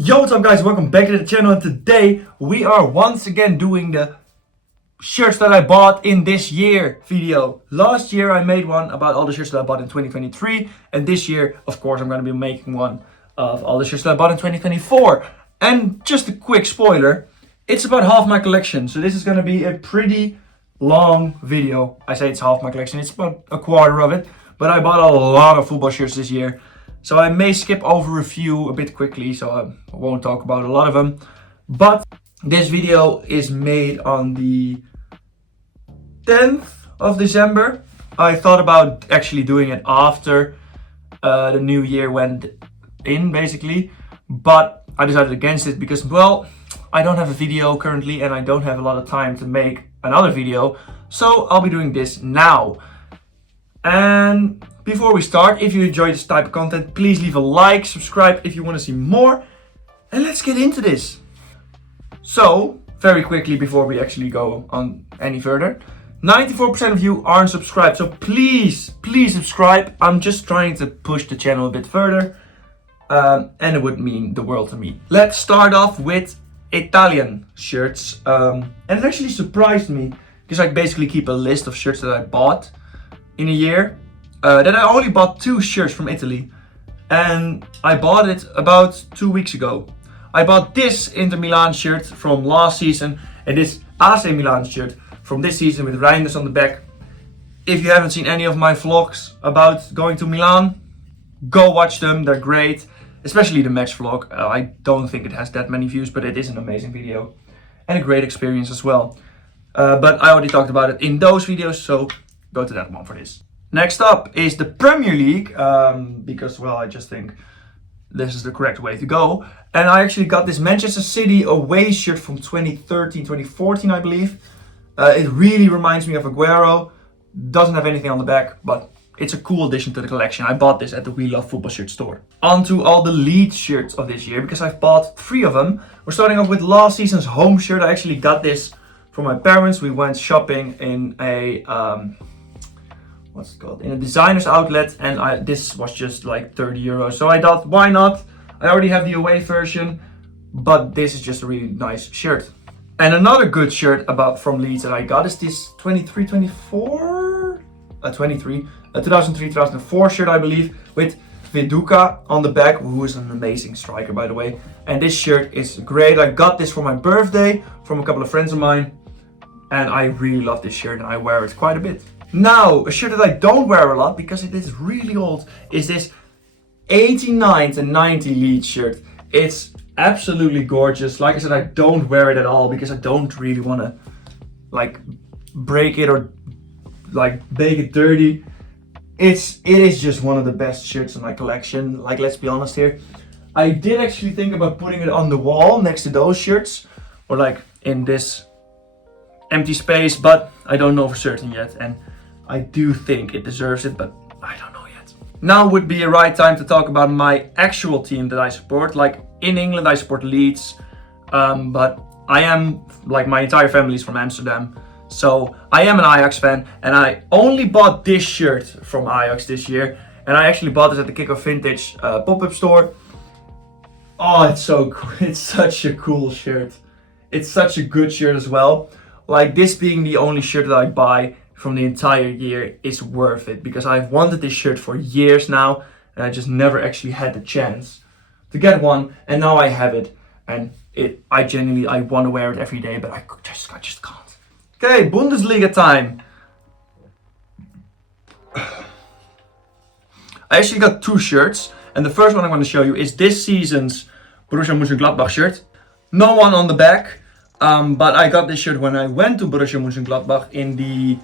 Yo, what's up guys, welcome back to the channel, and today we are once again doing the shirts that I bought in this year video. Last year I made one about all the shirts that I bought in 2023, and this year of course I'm going to be making one of all the shirts that I bought in 2024. And just a quick spoiler, it's about half my collection, so this is going to be a pretty long video. I say it's half my collection, it's about a quarter of it, but I bought a lot of football shirts this year. So I may skip over a few a bit quickly, so I won't talk about a lot of them. But this video is made on the 10th of December. I thought about actually doing it after the new year went in, basically. But I decided against it because, well, I don't have a video currently and I don't have a lot of time to make another video. So I'll be doing this now. And before we start, if you enjoy this type of content, please leave a like, subscribe if you want to see more, and let's get into this. So, very quickly before we actually go on any further, 94% of you aren't subscribed, so please subscribe. I'm just trying to push the channel a bit further, and it would mean the world to me. Let's start off with Italian shirts, and it actually surprised me, because I basically keep a list of shirts that I bought in a year. That I only bought 2 shirts from Italy, and I bought it about 2 weeks ago. I bought this Inter Milan shirt from last season and this AC Milan shirt from this season with Reinders on the back. If you haven't seen any of my vlogs about going to Milan, go watch them, they're great. Especially the match vlog. I don't think it has that many views, but it is an amazing video and a great experience as well. But I already talked about it in those videos, so go to that one for this. Next up is the Premier League, because, well, I just think this is the correct way to go. And I actually got this Manchester City away shirt from 2013, 2014, I believe. It really reminds me of Aguero. Doesn't have anything on the back, but it's a cool addition to the collection. I bought this at the We Love Football shirt store. On to all the Leeds shirts of this year, because I've bought 3 of them. We're starting off with last season's home shirt. I actually got this from my parents. We went shopping in a what's it called, in a designer's outlet, and this was just like 30 euros, so I thought, why not? I already have the away version, but this is just a really nice shirt. And another good shirt from Leeds that I got is this 2003-2004 shirt, I believe, with Viduka on the back, who is an amazing striker, by the way. And this shirt is great. I got this for my birthday from a couple of friends of mine, and I really love this shirt and I wear it quite a bit. Now, a shirt that I don't wear a lot because it is really old is this 89 to 90 Leeds shirt. It's absolutely gorgeous. Like I said, I don't wear it at all because I don't really want to like break it or like make it dirty. It is just one of the best shirts in my collection. Like, let's be honest here. I did actually think about putting it on the wall next to those shirts, or like in this empty space, but I don't know for certain yet, and I do think it deserves it, but I don't know yet. Now would be a right time to talk about my actual team that I support. Like, in England I support Leeds, but I am, like, my entire family is from Amsterdam, so I am an Ajax fan, and I only bought this shirt from Ajax this year, and I actually bought it at the Kickoff Vintage pop-up store. Oh, it's such a cool shirt. It's such a good shirt as well. Like, this being the only shirt that I buy from the entire year is worth it, because I've wanted this shirt for years now and I just never actually had the chance to get one, and now I have it, and I want to wear it every day, but I just can't. Okay, Bundesliga time. I actually got 2 shirts, and the first one I'm going to show you is this season's Borussia Mönchengladbach shirt. No one on the back, but I got this shirt when I went to Borussia Mönchengladbach in the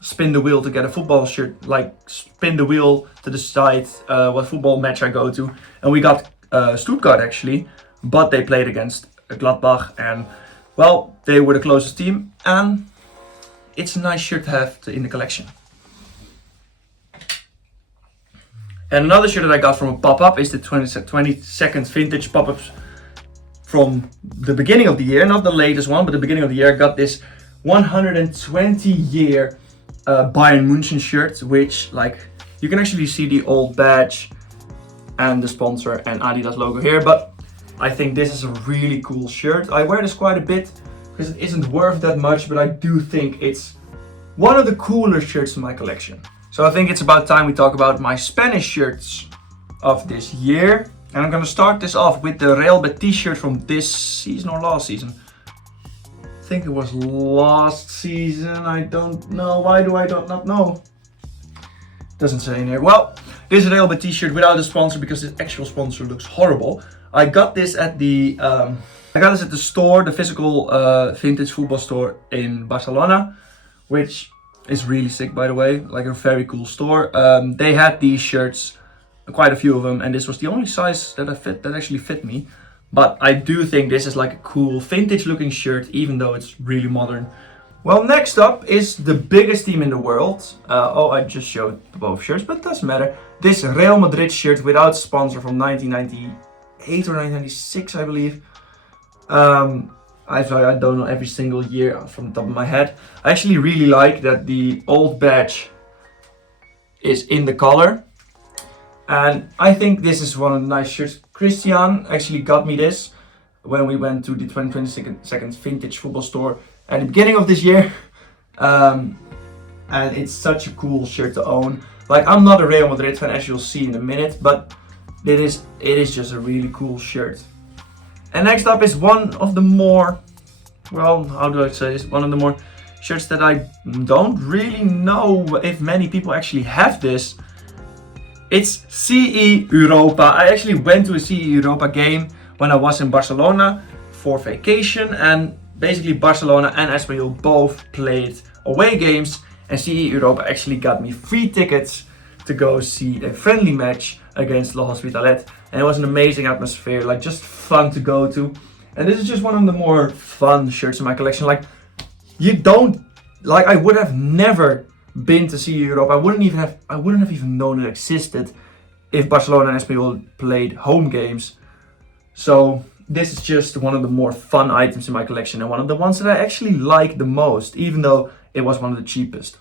spin the wheel to get a football shirt, like spin the wheel to decide what football match I go to, and we got Stuttgart actually, but they played against Gladbach, and well, they were the closest team, and it's a nice shirt to have in the collection. And another shirt that I got from a pop-up is the 22nd vintage pop-ups from the beginning of the year, not the latest one, but the beginning of the year. I got this 120-year Bayern München shirt, which, like, you can actually see the old badge and the sponsor and Adidas logo here. But I think this is a really cool shirt. I wear this quite a bit because it isn't worth that much, but I do think it's one of the cooler shirts in my collection. So I think it's about time we talk about my Spanish shirts of this year. And I'm gonna start this off with the Real Betis shirt from this season or last season. I think it was last season. I don't know. Why do I not know? Doesn't say in here. Well, this Real Betis shirt without a sponsor because the actual sponsor looks horrible. I got this at the store, the physical vintage football store in Barcelona, which is really sick, by the way. Like a very cool store. They had these shirts, quite a few of them, and this was the only size that actually fit me. But I do think this is like a cool vintage looking shirt, even though it's really modern. Well, next up is the biggest team in the world. I just showed both shirts, but it doesn't matter. This Real Madrid shirt without sponsor from 1998 or 1996, I believe. I don't know every single year from the top of my head. I actually really like that the old badge is in the color. And I think this is one of the nice shirts. Christian actually got me this when we went to the 2022 vintage football store at the beginning of this year. And it's such a cool shirt to own. Like, I'm not a Real Madrid fan, as you'll see in a minute, but it is just a really cool shirt. And next up is one of the more, well, how do I say this? One of the more shirts that I don't really know if many people actually have this. It's CE Europa. I actually went to a CE Europa game when I was in Barcelona for vacation, and basically Barcelona and Espanyol both played away games, and CE Europa actually got me free tickets to go see a friendly match against La Hospitalet, and it was an amazing atmosphere, like just fun to go to. And this is just one of the more fun shirts in my collection. Like, I would have never been to see Europe. I wouldn't have even known it existed if Barcelona and Espanyol played home games. So this is just one of the more fun items in my collection, and one of the ones that I actually like the most, even though it was one of the cheapest.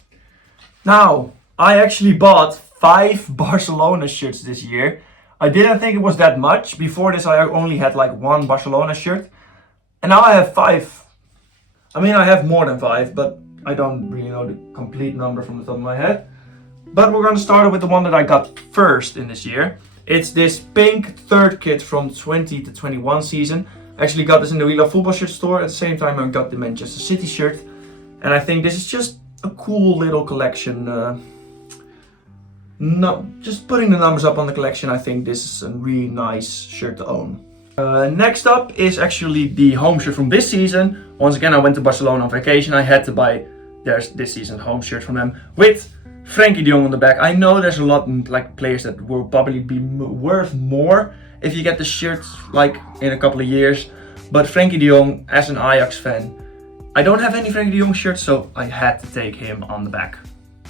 Now, I actually bought 5 Barcelona shirts this year. I didn't think it was that much. Before this I only had like 1 Barcelona shirt, and now I have 5. I mean, I have more than 5, but I don't really know the complete number from the top of my head. But we're gonna start with the one that I got first in this year. It's this pink third kit from 20 to 21 season. I actually got this in the We Love Football shirt store. At the same time I got the Manchester City shirt. And I think this is just a cool little collection. Just putting the numbers up on the collection, I think this is a really nice shirt to own. Next up is actually the home shirt from this season. Once again, I went to Barcelona on vacation. I had to buy this season home shirt from them with Frenkie de Jong on the back. I know there's a lot like players that will probably be worth more if you get the shirt like in a couple of years. But Frenkie de Jong, as an Ajax fan, I don't have any Frenkie de Jong shirts, so I had to take him on the back.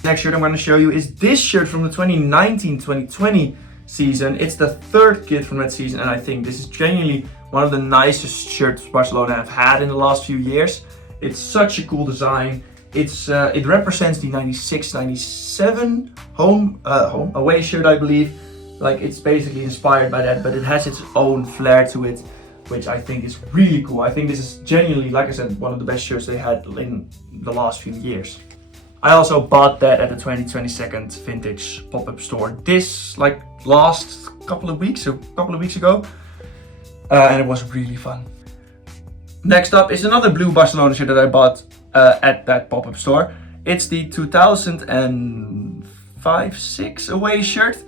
Next shirt I'm going to show you is this shirt from the 2019-2020 season. It's the third kit from that season, and I think this is genuinely one of the nicest shirts Barcelona have had in the last few years. It's such a cool design. It represents the 96-97 home away shirt, I believe. Like, it's basically inspired by that, but it has its own flair to it, which I think is really cool. I think this is genuinely, like I said, one of the best shirts they had in the last few years. I also bought that at the 2022 vintage pop-up store this last couple of weeks ago, and it was really fun. Next up is another blue Barcelona shirt that I bought at that pop-up store. It's the 2005-06 away shirt.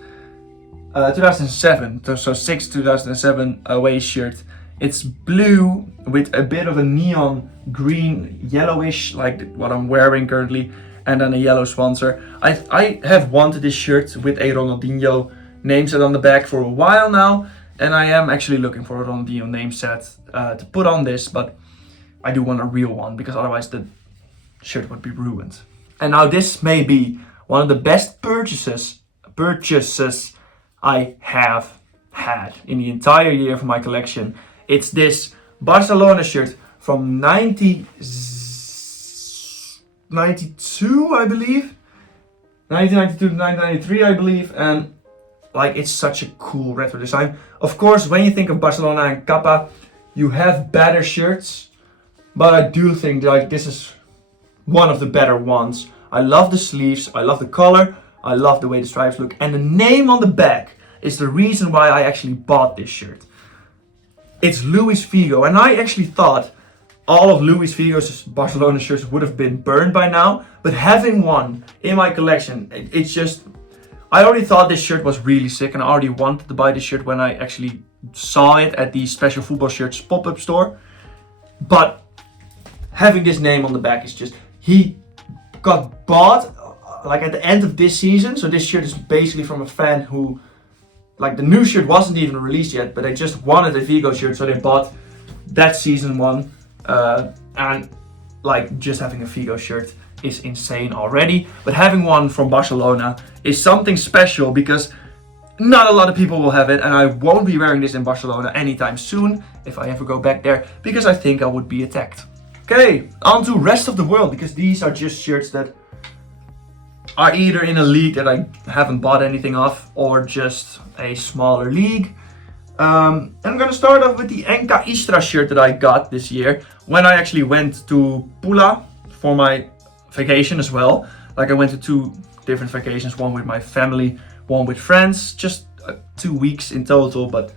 2007, so 2007 away shirt. It's blue with a bit of a neon green, yellowish, like what I'm wearing currently, and then a yellow sponsor. I have wanted this shirt with a Ronaldinho name set on the back for a while now, and I am actually looking for a Ronaldinho name set to put on this, but I do want a real one because otherwise the shirt would be ruined. And now this may be one of the best purchases I have had in the entire year for my collection. It's this Barcelona shirt from 1992, I believe. 1992 to 1993, I believe. And like it's such a cool retro design. Of course, when you think of Barcelona and Kappa, you have better shirts, but I do think like this is one of the better ones. I love the sleeves, I love the color, I love the way the stripes look, and the name on the back is the reason why I actually bought this shirt. It's Luis Figo, and I actually thought all of Luis Figo's Barcelona shirts would have been burned by now, but having one in my collection, it's just, I already thought this shirt was really sick, and I already wanted to buy this shirt when I actually saw it at the Special Football Shirts pop-up store. But having this name on the back is just, he got bought like at the end of this season, so this shirt is basically from a fan who, like the new shirt wasn't even released yet, but they just wanted a Vigo shirt, so they bought that season one. And like just having a Vigo shirt is insane already, but having one from Barcelona is something special because not a lot of people will have it, and I won't be wearing this in Barcelona anytime soon if I ever go back there, because I think I would be attacked. Okay, on to rest of the world, because these are just shirts that are either in a league that I haven't bought anything of or just a smaller league. I'm gonna start off with the Enka Istra shirt that I got this year when I actually went to Pula for my vacation as well. Like I went to 2 different vacations, one with my family, one with friends, just 2 weeks in total. But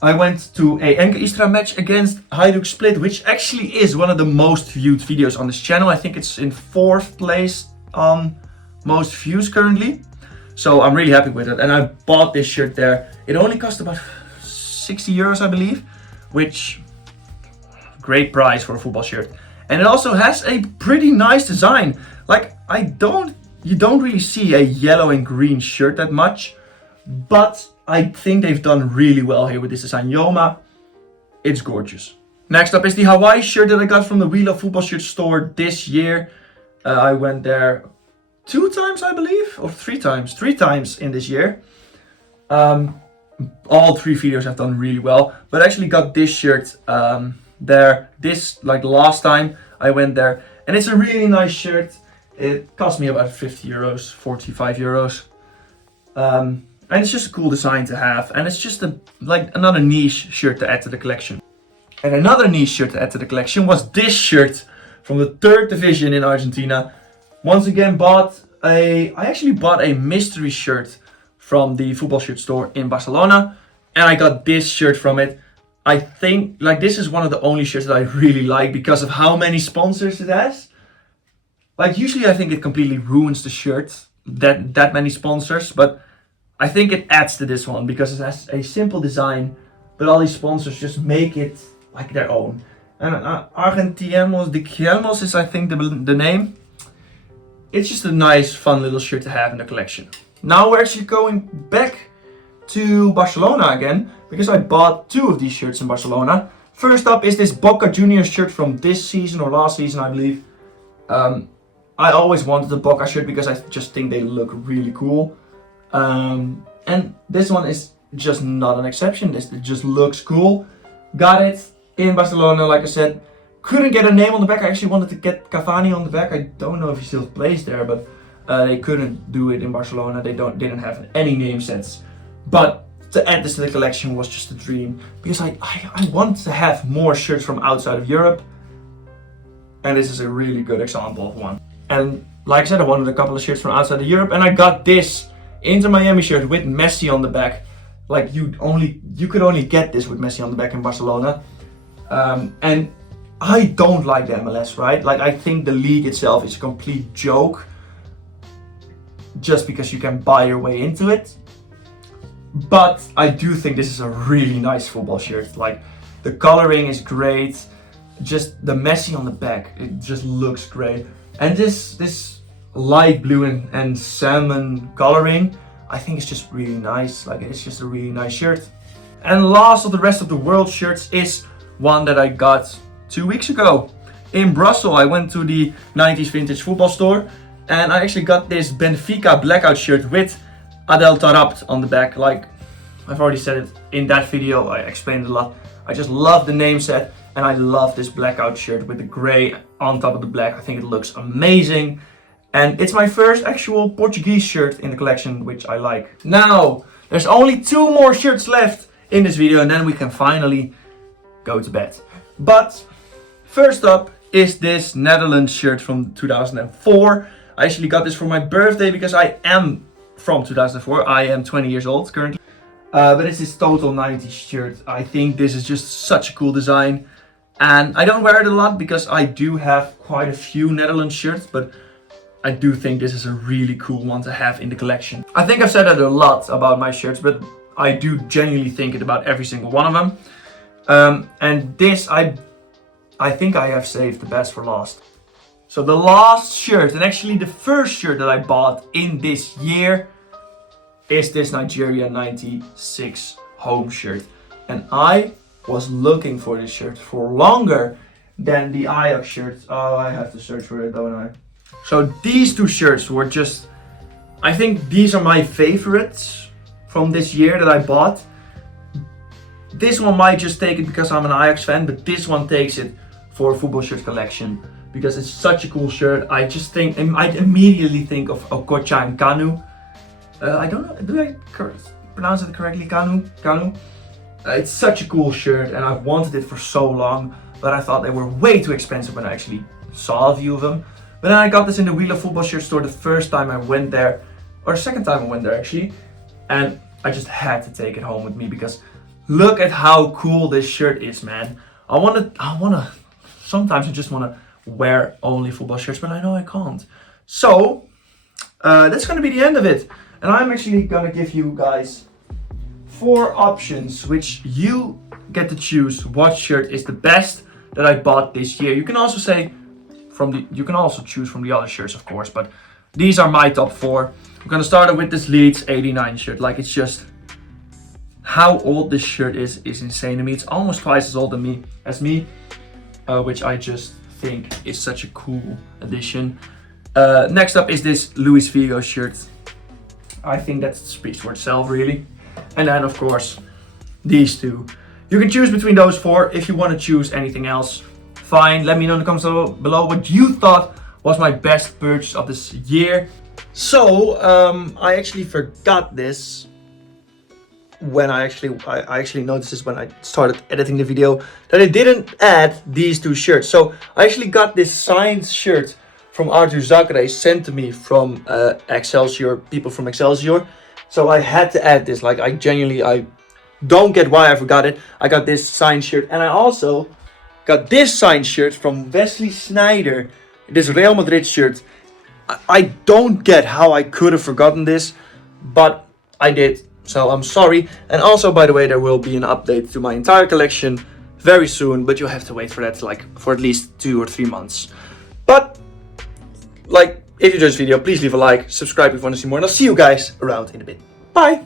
I went to a Enka Istra match against Hajduk Split, which actually is one of the most viewed videos on this channel. I think it's in 4th place on most views currently. So I'm really happy with it, and I bought this shirt there. It only cost about 60 euros, I believe, which great price for a football shirt. And it also has a pretty nice design. Like you don't really see a yellow and green shirt that much, but I think they've done really well here with this design. Yoma, it's gorgeous. Next up is the Hawaii shirt that I got from the We Love Football Shirt store this year. I went there 2 times, I believe, or 3 times. 3 times in this year. All 3 videos have done really well, but I actually got this shirt there. This, like last time I went there, and it's a really nice shirt. It cost me about 50 euros, 45 euros. And it's just a cool design to have, and it's just like another niche shirt to add to the collection. And another niche shirt to add to the collection was this shirt from the 3rd division in Argentina. Once again, I actually bought a mystery shirt from the football shirt store in Barcelona, and I got this shirt from it. I think like this is one of the only shirts that I really like because of how many sponsors it has. Like usually I think it completely ruins the shirt, that many sponsors, but I think it adds to this one because it has a simple design, but all these sponsors just make it like their own. And Argentinos de Quelmos is, I think, the name. It's just a nice, fun little shirt to have in the collection. Now we're actually going back to Barcelona again, because I bought 2 of these shirts in Barcelona. First up is this Boca Juniors shirt from this season or last season, I believe. I always wanted the Boca shirt because I just think they look really cool. And this one is just not an exception. It just looks cool. Got it in Barcelona, like I said. Couldn't get a name on the back. I actually wanted to get Cavani on the back. I don't know if he still plays there, but they couldn't do it in Barcelona. They didn't have any name sets. But to add this to the collection was just a dream, because I want to have more shirts from outside of Europe, and this is a really good example of one. And like I said, I wanted a couple of shirts from outside of Europe, and I got this Inter Miami shirt with Messi on the back. Like you could only get this with Messi on the back in Barcelona, and I don't like the MLS, right? Like I think the league itself is a complete joke, just because you can buy your way into it. But I do think this is a really nice football shirt. Like the coloring is great, just the Messi on the back, it just looks great. And this light blue and salmon coloring, I think it's just really nice. Like it's just a really nice shirt. And last of the rest of the world shirts is one that I got 2 weeks ago. In Brussels, I went to the 90s vintage football store, and I actually got this Benfica blackout shirt with Adel Tarabt on the back. Like I've already said it in that video, I explained it a lot. I just love the name set, and I love this blackout shirt with the gray on top of the black. I think it looks amazing. And it's my first actual Portuguese shirt in the collection, which I like. Now, there's only 2 more shirts left in this video and then we can finally go to bed. But first up is this Netherlands shirt from 2004. I actually got this for my birthday because I am from 2004. I am 20 years old currently. But it's this Total 90s shirt. I think this is just such a cool design. And I don't wear it a lot because I do have quite a few Netherlands shirts, but I do think this is a really cool one to have in the collection. I think I've said that a lot about my shirts, but I do genuinely think it about every single one of them. And this, I think I have saved the best for last. So the last shirt, and actually the first shirt that I bought in this year, is this Nigeria 96 home shirt. And I was looking for this shirt for longer than the Ajax shirt. Oh, I have to search for it, don't I? So these 2 shirts were just, I think these are my favorites from this year that I bought. This one might just take it because I'm an Ajax fan, but this one takes it for a football shirt collection because it's such a cool shirt. I just think, I immediately think of Okocha and Kanu. I don't know, do I pronounce it correctly? Kanu? It's such a cool shirt and I've wanted it for so long, but I thought they were way too expensive when I actually saw a few of them. But then I got this in the Wheel of Football shirt store the first time I went there, or second time I went there actually, and I just had to take it home with me because look at how cool this shirt is, man. Sometimes I just wanna wear only football shirts, but I know I can't. So, that's gonna be the end of it. And I'm actually gonna give you guys 4 options, which you get to choose what shirt is the best that I bought this year. You can also choose from the other shirts, of course, but these are my top 4. We're gonna start with this Leeds 89 shirt. Like, it's just how old this shirt is insane to me. It's almost twice as old as me, which I just think is such a cool addition. Next up is this Luis Figo shirt. I think that speaks for itself, really. And then, of course, these 2. You can choose between those 4. If you want to choose anything else, fine. Let me know in the comments below what you thought was my best purchase of this year. So, I actually forgot this when I actually noticed this when I started editing the video, that I didn't add these 2 shirts. So, I actually got this signed shirt from Arthur Zachary sent to me from Excelsior, people from Excelsior. So I had to add this. Like, I don't get why I forgot it. I got this signed shirt, and I also got this signed shirt from Wesley Sneijder, this Real Madrid shirt. I don't get how I could have forgotten this, but I did. So I'm sorry. And also, by the way, there will be an update to my entire collection very soon, but you'll have to wait for that for at least 2 or 3 months. But if you enjoyed this video, please leave a like, subscribe if you want to see more, and I'll see you guys around in a bit. Bye!